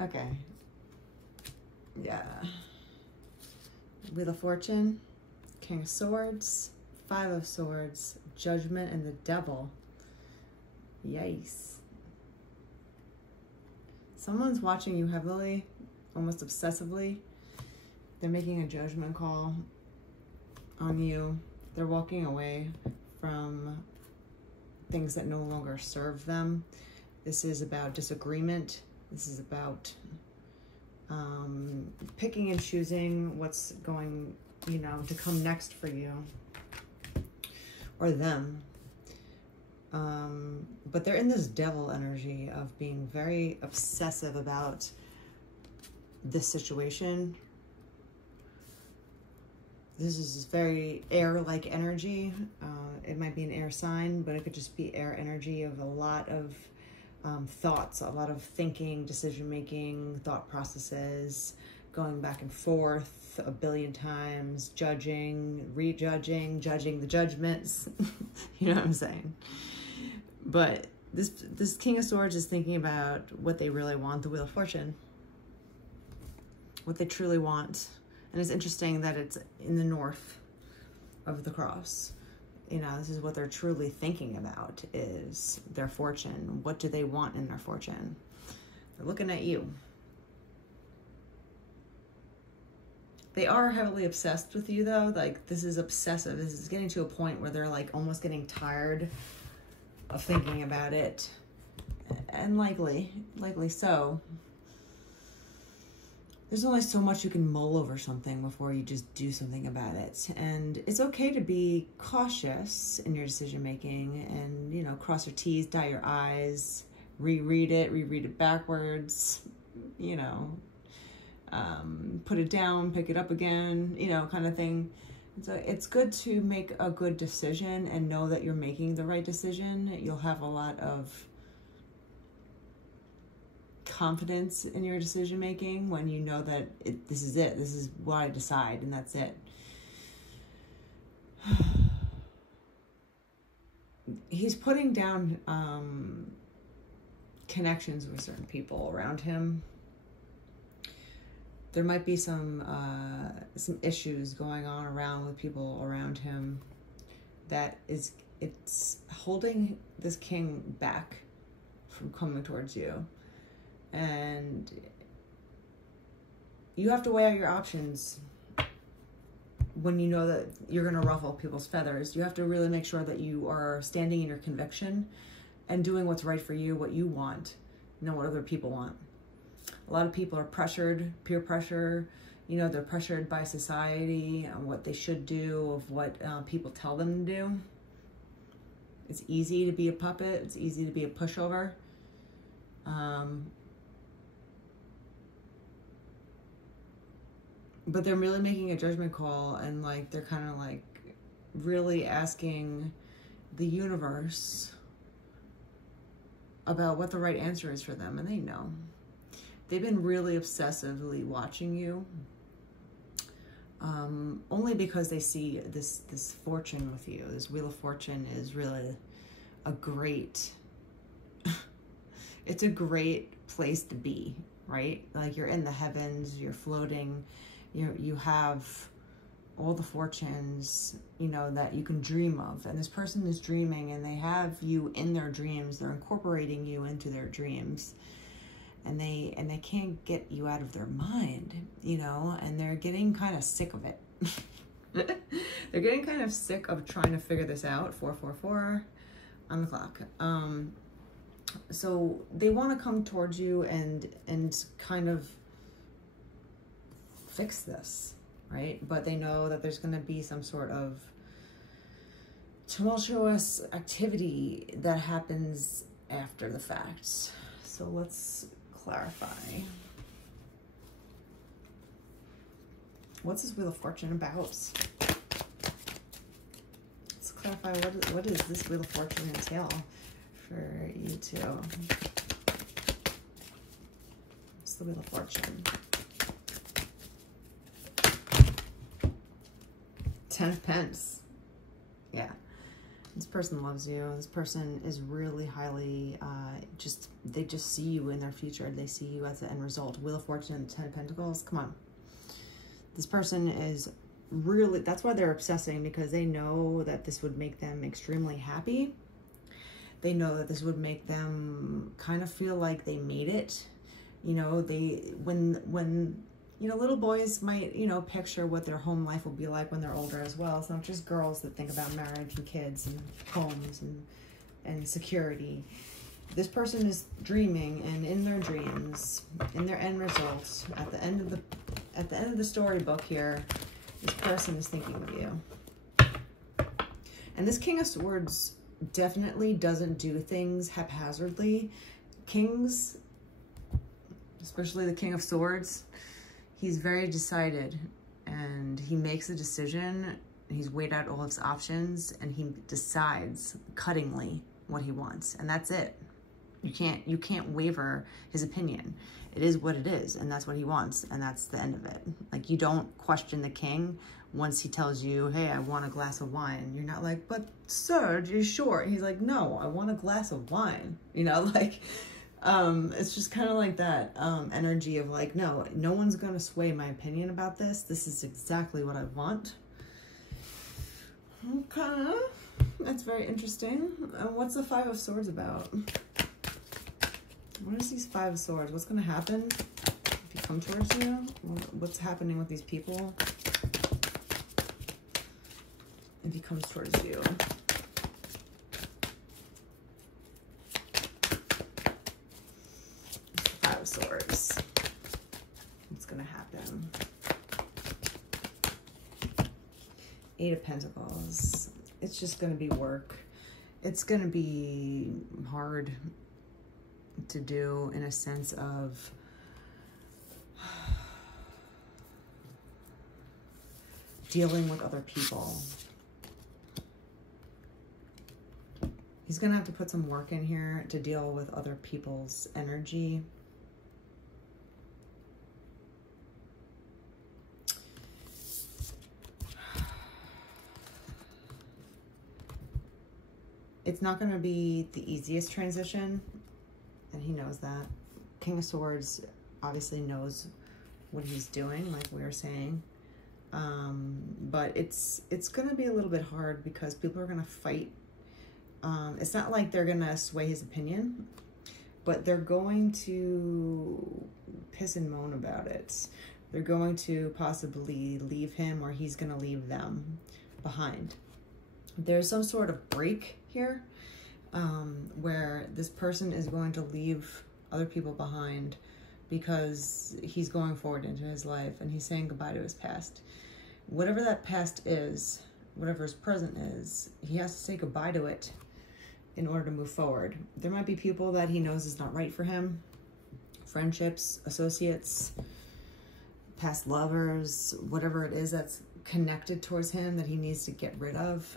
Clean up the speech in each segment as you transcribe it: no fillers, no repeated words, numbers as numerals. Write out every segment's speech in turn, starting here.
Okay. Yeah. Wheel of Fortune, King of Swords, Five of Swords, Judgment, and the Devil. Yikes. Someone's watching you heavily, almost obsessively. They're making a judgment call on you. They're walking away from things that no longer serve them. This is about disagreement. This is about picking and choosing what's going, you know, to come next for you or them. But they're in this devil energy of being very obsessive about this situation. This is very air-like energy. It might be an air sign, but it could just be air energy of a lot of thoughts, a lot of thinking, decision-making, thought processes, going back and forth a billion times, judging, rejudging, judging the judgments. You know what I'm saying? But this King of Swords is thinking about what they really want, the Wheel of Fortune, what they truly want. And it's interesting that it's in the north of the cross. You know, this is what they're truly thinking about, is their fortune. What do they want in their fortune? They're looking at you. They are heavily obsessed with you, though. Like, this is obsessive. This is getting to a point where they're, like, almost getting tired of thinking about it. And likely so. There's only so much you can mull over something before you just do something about it. And it's okay to be cautious in your decision making and, you know, cross your T's, dot your I's, reread it backwards, you know, put it down, pick it up again, you know, kind of thing. So it's good to make a good decision and know that you're making the right decision. You'll have a lot of confidence in your decision making when you know that this is it. This is what I decide, and that's it. He's putting down connections with certain people around him. There might be some issues going on around with people around him that it's holding this king back from coming towards you. And you have to weigh out your options when you know that you're going to ruffle people's feathers. You have to really make sure that you are standing in your conviction and doing what's right for you, what you want, not what other people want. A lot of people are pressured, peer pressure. You know, they're pressured by society on what they should do, of what people tell them to do. It's easy to be a puppet. It's easy to be a pushover. But they're really making a judgment call, and like they're kind of like really asking the universe about what the right answer is for them, and they know. They've been really obsessively watching you, only because they see this fortune with you. This Wheel of Fortune is really a great, it's a great place to be, right? Like you're in the heavens, you're floating, you have all the fortunes, you know, that you can dream of. And this person is dreaming, and they have you in their dreams. They're incorporating you into their dreams. And they can't get you out of their mind, you know, and they're getting kind of sick of it. They're getting kind of sick of trying to figure this out. 444 on the clock. So they want to come towards you and kind of fix this, right? But they know that there's going to be some sort of tumultuous activity that happens after the fact. So let's clarify. What's this Wheel of Fortune about? Let's clarify, what does this Wheel of Fortune entail for you two? What's the Wheel of Fortune? 10 of Pence. Yeah. This person loves you. This person is really highly, they just see you in their future. They see you as the end result. Wheel of Fortune and the 10 of Pentacles. Come on. This person is really, that's why they're obsessing, because they know that this would make them extremely happy. They know that this would make them kind of feel like they made it. You know, when you know, little boys might, you know, picture what their home life will be like when they're older as well. It's not just girls that think about marriage and kids and homes and security. This person is dreaming, and in their dreams, in their end results, at the end of the storybook here, this person is thinking of you. And this King of Swords definitely doesn't do things haphazardly. Kings, especially the King of Swords, he's very decided, and he makes a decision. He's weighed out all his options, and he decides cuttingly what he wants, and that's it. You can't waver his opinion. It is what it is, and that's what he wants, and that's the end of it. Like, you don't question the king once he tells you, hey, I want a glass of wine. You're not like, but sir, are you sure? He's like, no, I want a glass of wine. You know, like, it's just kind of like that energy of like, no one's going to sway my opinion about this. This is exactly what I want. Okay, that's very interesting. What's the Five of Swords about? What is these Five of Swords? What's going to happen if you come towards you? What's happening with these people if he comes towards you? Five of Swords. What's going to happen? Eight of Pentacles. It's just going to be work. It's going to be hard to do, in a sense of dealing with other people. He's gonna have to put some work in here to deal with other people's energy. It's not going to be the easiest transition, and he knows that. King of Swords obviously knows what he's doing, like we were saying. But it's going to be a little bit hard because people are going to fight. It's not like they're going to sway his opinion, but they're going to piss and moan about it. They're going to possibly leave him, or he's going to leave them behind. There's some sort of break here where this person is going to leave other people behind because he's going forward into his life and he's saying goodbye to his past. Whatever that past is, whatever his present is, he has to say goodbye to it in order to move forward. There might be people that he knows is not right for him, friendships, associates, past lovers, whatever it is that's connected towards him that he needs to get rid of.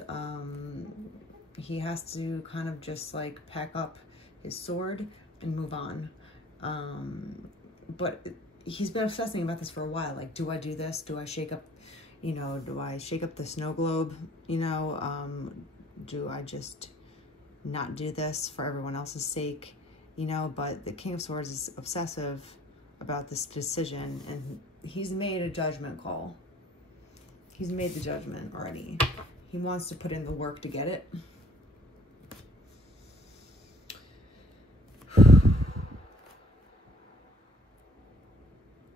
He has to kind of just like pack up his sword and move on. But he's been obsessing about this for a while. Like, do I do this? Do I shake up, you know, do I shake up the snow globe? You know, do I just not do this for everyone else's sake? You know, but the King of Swords is obsessive about this decision, and he's made a judgment call. He's made the judgment already. He wants to put in the work to get it.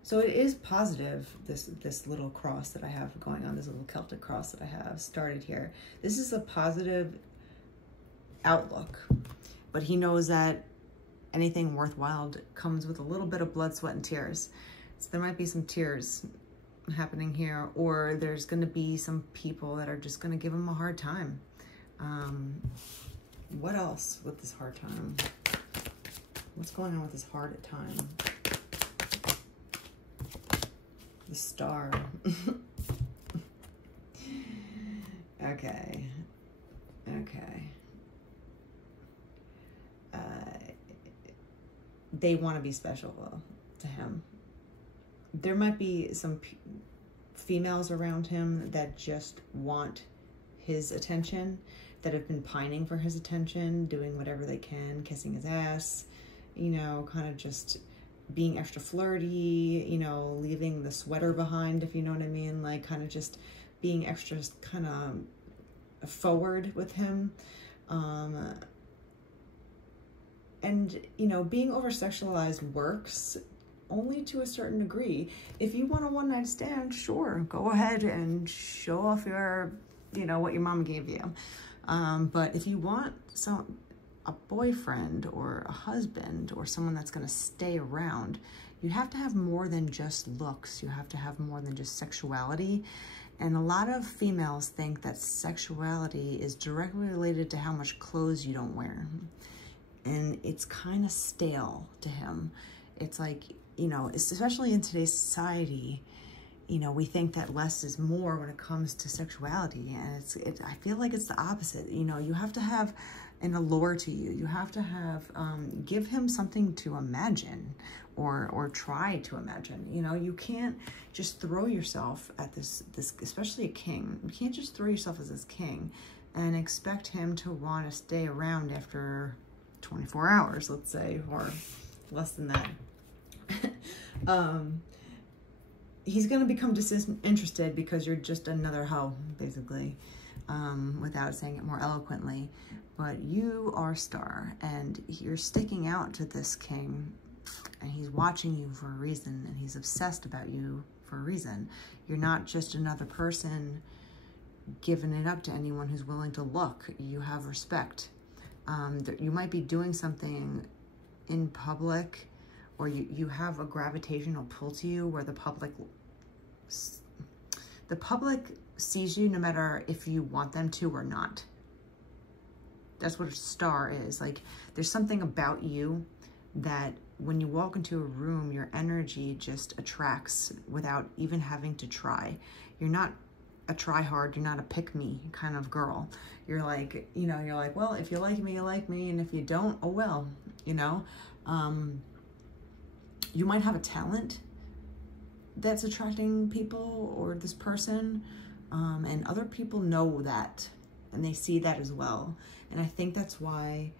So it is positive, this little cross that I have going on, this little Celtic cross that I have started here. This is a positive outlook, but he knows that anything worthwhile comes with a little bit of blood, sweat, and tears. So there might be some tears happening here, or there's going to be some people that are just going to give him a hard time. What else with this hard time? What's going on with this hard time? The Star. Okay. They want to be special, though, to him. There might be some females around him that just want his attention. that have been pining for his attention, doing whatever they can, kissing his ass, you know, kind of just being extra flirty, you know, leaving the sweater behind, if you know what I mean, like kind of just being extra kind of forward with him. And, you know, being over-sexualized works only to a certain degree. If you want a one-night stand, sure, go ahead and show off your, you know, what your mom gave you. But if you want a boyfriend or a husband or someone that's going to stay around, you have to have more than just looks. You have to have more than just sexuality. And a lot of females think that sexuality is directly related to how much clothes you don't wear. And it's kind of stale to him. It's like, you know, especially in today's society, you know, we think that less is more when it comes to sexuality. And I feel like it's the opposite. You know, you have to have an allure to you. You have to have, give him something to imagine or try to imagine. You know, you can't just throw yourself at this, especially a king. You can't just throw yourself as this king and expect him to want to stay around after 24 hours, let's say, or less than that. He's going to become disinterested because you're just another hoe, basically, without saying it more eloquently. But you are star, and you're sticking out to this king, and he's watching you for a reason, and he's obsessed about you for a reason. You're not just another person giving it up to anyone who's willing to look. You have respect. You might be doing something in public, or you have a gravitational pull to you where the public sees you no matter if you want them to or not. That's what a star is. Like, there's something about you that when you walk into a room, your energy just attracts without even having to try. You're not a try hard, you're not a pick me kind of girl. You're like, you know, you're like, well, if you like me, you like me, and if you don't, oh well, you know. You might have a talent that's attracting people or this person, and other people know that, and they see that as well. And I think that's why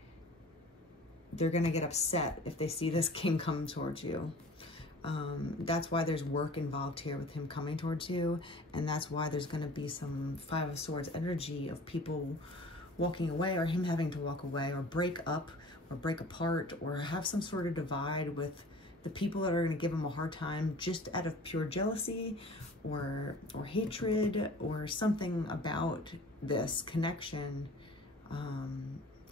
they're gonna get upset if they see this king come towards you. That's why there's work involved here with him coming towards you, and that's why there's going to be some Five of Swords energy of people walking away, or him having to walk away, or break up, or break apart, or have some sort of divide with the people that are going to give him a hard time just out of pure jealousy or hatred or something about this connection,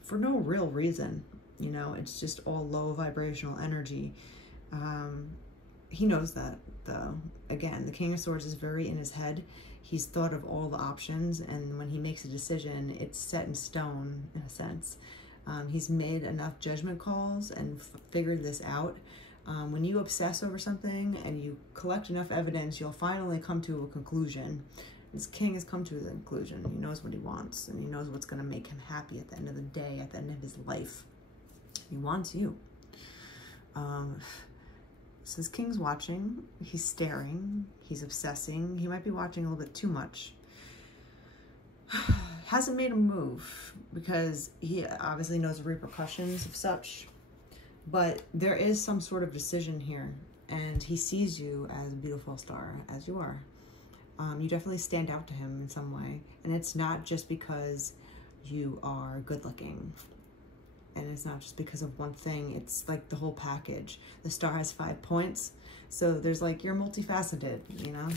for no real reason. You know, it's just all low vibrational energy. He knows that, though. Again, the King of Swords is very in his head. He's thought of all the options, and when he makes a decision, it's set in stone, in a sense. He's made enough judgment calls and figured this out. When you obsess over something and you collect enough evidence, you'll finally come to a conclusion. This king has come to a conclusion. He knows what he wants, and he knows what's going to make him happy at the end of the day, at the end of his life. He wants you. So this king's watching, he's staring, he's obsessing. He might be watching a little bit too much. Hasn't made a move because he obviously knows the repercussions of such. But there is some sort of decision here, and he sees you as a beautiful star, as you are. You definitely stand out to him in some way. And it's not just because you are good looking. And it's not just because of one thing. It's like the whole package. The star has 5 points. So there's like, you're multifaceted, you know?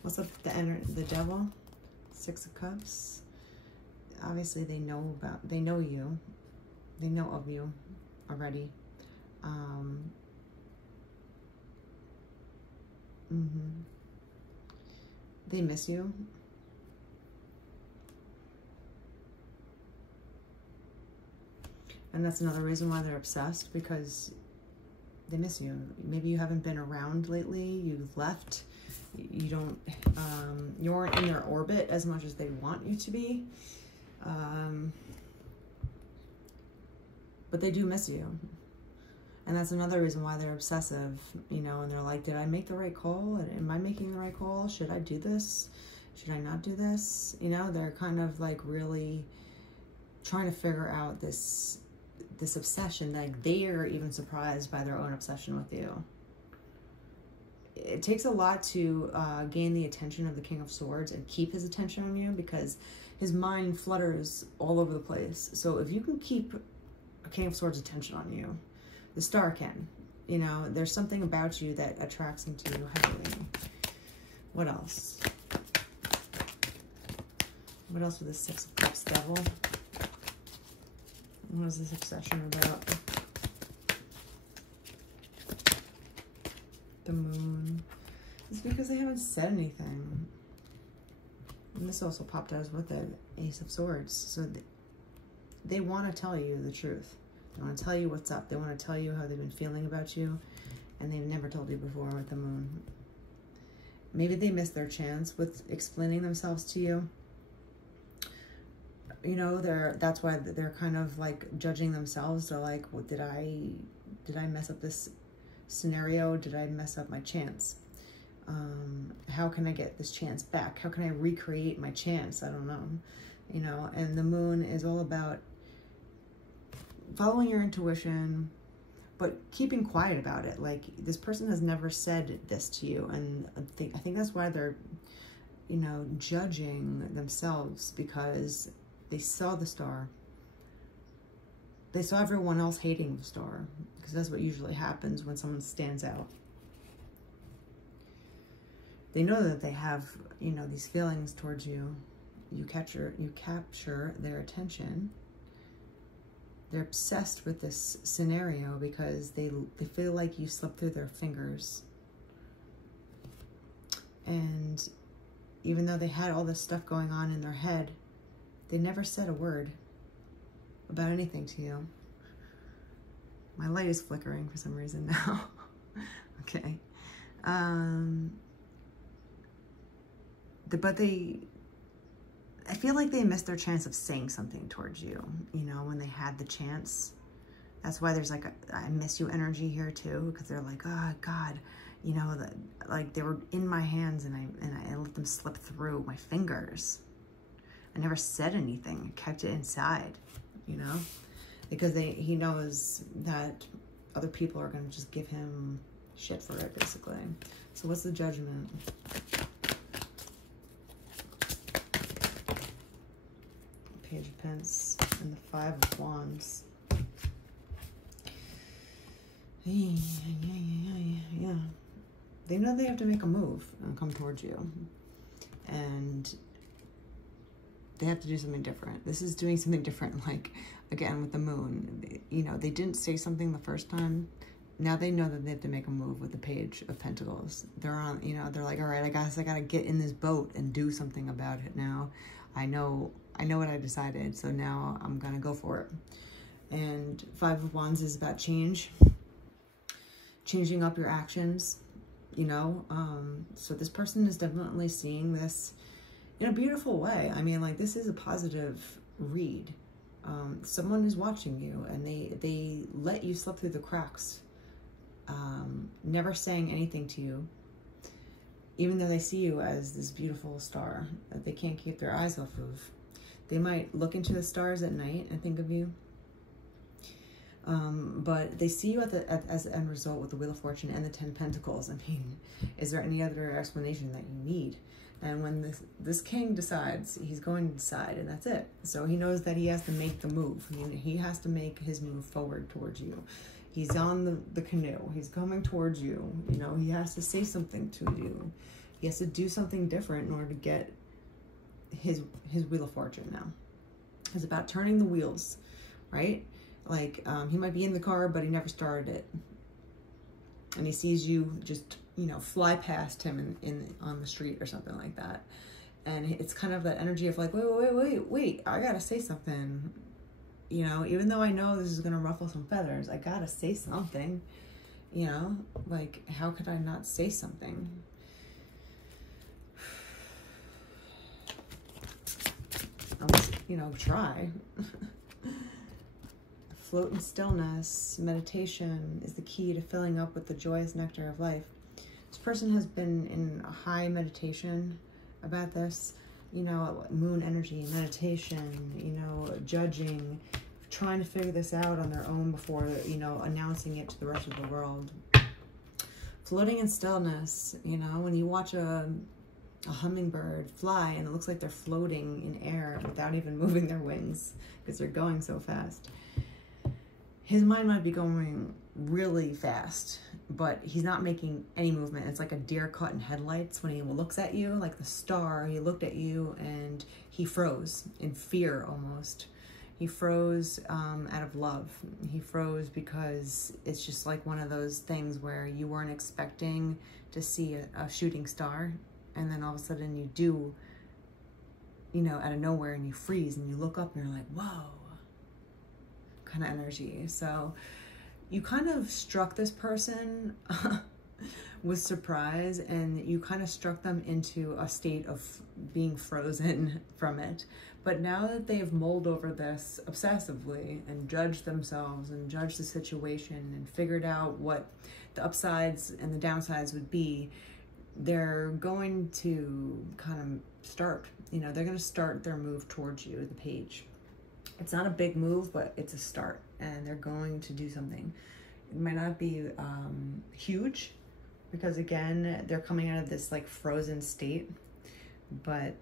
What's up the devil? 6 of Cups. Obviously they know you. They know of you already. They miss you. And that's another reason why they're obsessed, because they miss you. Maybe you haven't been around lately, you've left, you aren't in their orbit as much as they want you to be. But they do miss you. And that's another reason why they're obsessive, you know, and they're like, did I make the right call? Am I making the right call? Should I do this? Should I not do this? You know, they're kind of like really trying to figure out this obsession. Like, they are even surprised by their own obsession with you. It takes a lot to gain the attention of the King of Swords and keep his attention on you, because his mind flutters all over the place. So if you can keep a King of Swords attention on you, the Star can. You know, there's something about you that attracts him to you heavily. What else? What else with the Six of Cups Devil? What is this obsession about? The Moon. It's because they haven't said anything. And this also popped out with the Ace of Swords. So they want to tell you the truth. They want to tell you what's up. They want to tell you how they've been feeling about you. And they've never told you before with the Moon. Maybe they missed their chance with explaining themselves to you. You know, that's why they're kind of like judging themselves. They're like, well, did I mess up this scenario? Did I mess up my chance? How can I get this chance back? How can I recreate my chance? I don't know. You know, and the Moon is all about following your intuition, but keeping quiet about it. Like, this person has never said this to you, and I think that's why they're, you know, judging themselves, because they saw the star. They saw everyone else hating the star, because that's what usually happens when someone stands out. They know that they have, you know, these feelings towards you. You capture their attention. They're obsessed with this scenario because they feel like you slipped through their fingers. And even though they had all this stuff going on in their head, they never said a word about anything to you. My light is flickering for some reason now. Okay. But I feel like they missed their chance of saying something towards you, you know, when they had the chance. That's why there's like a I miss you energy here too, because they're like, oh God, you know, like they were in my hands and I let them slip through my fingers. I never said anything, kept it inside, you know, because he knows that other people are going to just give him shit for it, basically. So what's the Judgment? Page of Pence and the Five of Wands. Yeah. They know they have to make a move and come towards you. And they have to do something different. This is doing something different, like, again, with the Moon. You know, they didn't say something the first time. Now they know that they have to make a move with the Page of Pentacles. They're on, you know, they're like, all right, I guess I got to get in this boat and do something about it now. I know what I decided, so now I'm going to go for it. And Five of Wands is about change. Changing up your actions, you know. So this person is definitely seeing this in a beautiful way. I mean, like, this is a positive read. Someone is watching you, and they let you slip through the cracks, never saying anything to you, even though they see you as this beautiful star that they can't keep their eyes off of. They might look into the stars at night and think of you, but they see you as the end result with the Wheel of Fortune and the Ten of Pentacles. I mean, is there any other explanation that you need? And when this king decides, he's going to decide, and that's it. So he knows that he has to make the move. He has to make his move forward towards you. He's on the canoe. He's coming towards you. You know, he has to say something to you. He has to do something different in order to get his Wheel of Fortune now. It's about turning the wheels, right? Like, he might be in the car, but he never started it. And he sees you just, you know, fly past him on the street or something like that. And it's kind of that energy of like, wait, I gotta say something. You know, even though I know this is gonna ruffle some feathers, I gotta say something. You know, like, how could I not say something? You know, try. Float in stillness, meditation is the key to filling up with the joyous nectar of life. This person has been in a high meditation about this, you know, moon energy, meditation, you know, judging, trying to figure this out on their own before, you know, announcing it to the rest of the world. Floating in stillness, you know, when you watch a hummingbird fly and it looks like they're floating in air without even moving their wings because they're going so fast. His mind might be going really fast, but he's not making any movement. It's like a deer caught in headlights when he looks at you, like the star. He looked at you and he froze in fear almost. He froze out of love. He froze because it's just like one of those things where you weren't expecting to see a shooting star, and then all of a sudden you do, you know, out of nowhere, and you freeze and you look up and you're like, whoa, kind of energy. So you kind of struck this person with surprise, and you kind of struck them into a state of being frozen from it. But now that they've mulled over this obsessively and judged themselves and judged the situation and figured out what the upsides and the downsides would be, they're going to kind of start, you know, they're going to start their move towards you, the page. It's not a big move, but it's a start, and they're going to do something. It might not be huge, because again, they're coming out of this like frozen state, but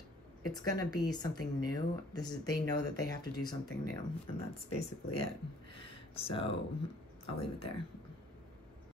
it's going to be something new. They know that they have to do something new, and that's basically it. So I'll leave it there.